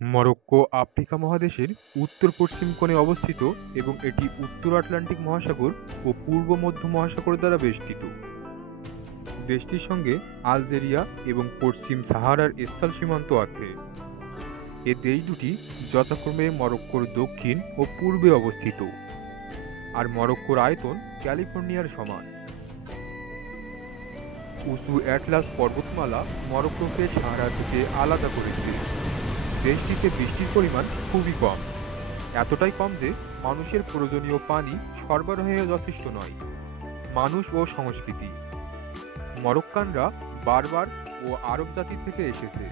Morocco Africa মহাদেশের উত্তর-পশ্চিম কোণে অবস্থিত এবং এটি উত্তর আটলান্টিক মহাসাগর ও পূর্ব মধ্য মহাসাগর দ্বারা বেষ্টিত। দেশটির সঙ্গে আলজেরিয়া এবং পশ্চিম সাহারার স্থল সীমান্ত আছে। এ দেশ দুটি যথাক্রমে মরক্কোর দক্ষিণ ও পূর্বে অবস্থিত, আর মরক্কোর আয়তন ক্যালিফোর্নিয়ার সমান। উঁচু অ্যাটলাস পর্বতমালা মরক্কোকে সাহারা থেকে আলাদা করেছে। দেশটিতে বৃষ্টির পরিমাণ খুবই কম, এতটাই কম যে মানুষের প্রয়োজনীয় পানি সরবরাহে যথেষ্ট নয়। মানুষ ও সংস্কৃতি: মরক্কানরা বার্বার ও আরব জাতি থেকে এসেছে।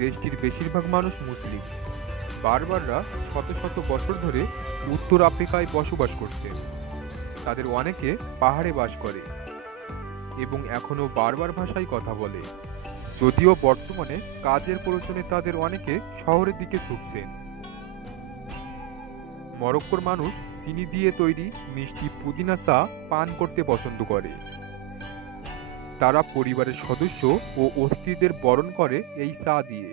দেশটির বেশিরভাগ মানুষ মুসলিম। বার্বাররা শত শত বছর ধরে উত্তর আফ্রিকায় বসবাস করতেন। তাদের অনেকে পাহাড়ে বাস করে এবং এখনও বার্বার ভাষায় কথা বলে, যদিও বর্তমানে কাজের প্রয়োজনে তাদের অনেকে শহরের দিকে ছুটছেন। মরক্কোর মানুষ চিনি দিয়ে তৈরি মিষ্টি পুদিনা চা পান করতে পছন্দ করে। তারা পরিবারের সদস্য ও অতিথিদের বরণ করে এই চা দিয়ে।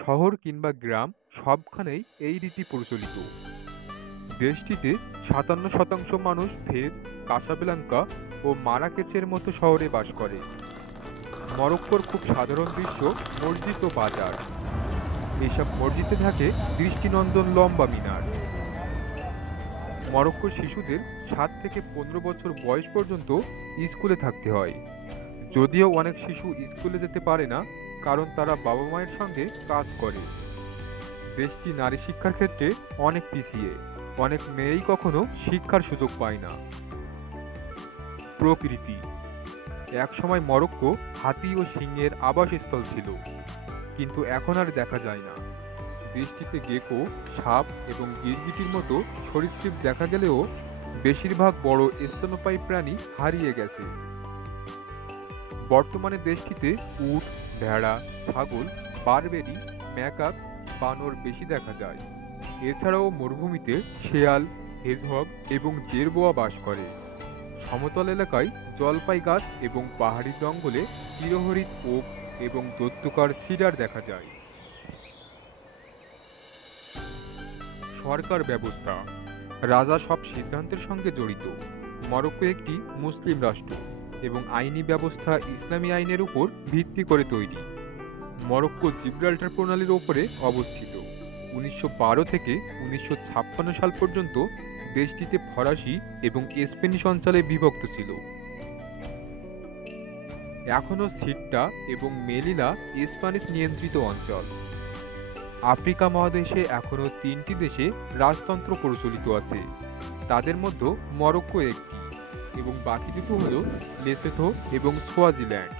শহর কিংবা গ্রাম সবখানেই এই রীতি প্রচলিত। দেশটিতে ৫৭% মানুষ ফেজ, কাসাব্লাঙ্কা ও মারাকেচের মতো শহরে বাস করে। মরক্কোর খুব সাধারণ দৃশ্য মসজিদ ও বাজার। এইসব মসজিদে থাকে দৃষ্টিনন্দন লম্বা মিনার। মরক্কোর শিশুদের ৭ থেকে ১৫ বছর বয়স পর্যন্ত স্কুলে থাকতে হয়, যদিও অনেক শিশু স্কুলে যেতে পারে না, কারণ তারা বাবা মায়ের সঙ্গে কাজ করে। দেশটি নারী শিক্ষার ক্ষেত্রে অনেক পিছিয়ে, অনেক মেয়েই কখনো শিক্ষার সুযোগ পায় না। প্রকৃতি: একসময় মরক্কো হাতি ও সিংহের আবাসস্থল ছিল, কিন্তু এখন আর দেখা যায় না। দেশটিতে গেকো, সাপ এবং গিরগিটির মতো সরীসৃপ দেখা গেলেও বেশিরভাগ বড় স্তন্যপায়ী প্রাণী হারিয়ে গেছে। বর্তমানে দেশটিতে উট, ভেড়া, ছাগল, বারবেরি, ম্যাকাক, বানর বেশি দেখা যায়। এছাড়াও মরুভূমিতে শেয়াল, হেজহগ এবং জেরবোয়া বাস করে। সমতল এলাকায় জলপাই গাছ এবং পাহাড়ি জঙ্গলে চিরহরিৎ ওক এবং দৈত্যকার সিডার দেখা যায়। সরকার ব্যবস্থা: রাজা সব সিদ্ধান্তের সঙ্গে জড়িত। মরক্কো একটি মুসলিম রাষ্ট্র এবং আইনি ব্যবস্থা ইসলামী আইনের উপর ভিত্তি করে তৈরি। মরক্কো জিব্রাল্টার প্রণালীর ওপরে অবস্থিত। ১৯১২ থেকে ১৯৫৬ সাল পর্যন্ত দেশটিতে ফরাসি এবং স্পেনিশ অঞ্চলে বিভক্ত ছিল। এখনও সিট্টা এবং মেলিনা স্প্যানিশ নিয়ন্ত্রিত অঞ্চল। আফ্রিকা মহাদেশে এখনও ৩টি দেশে রাজতন্ত্র প্রচলিত আছে, তাদের মধ্যে মরক্কো একটি, এবং বাকি দুটো হল লেসোথো এবং সোয়াজিল্যান্ড।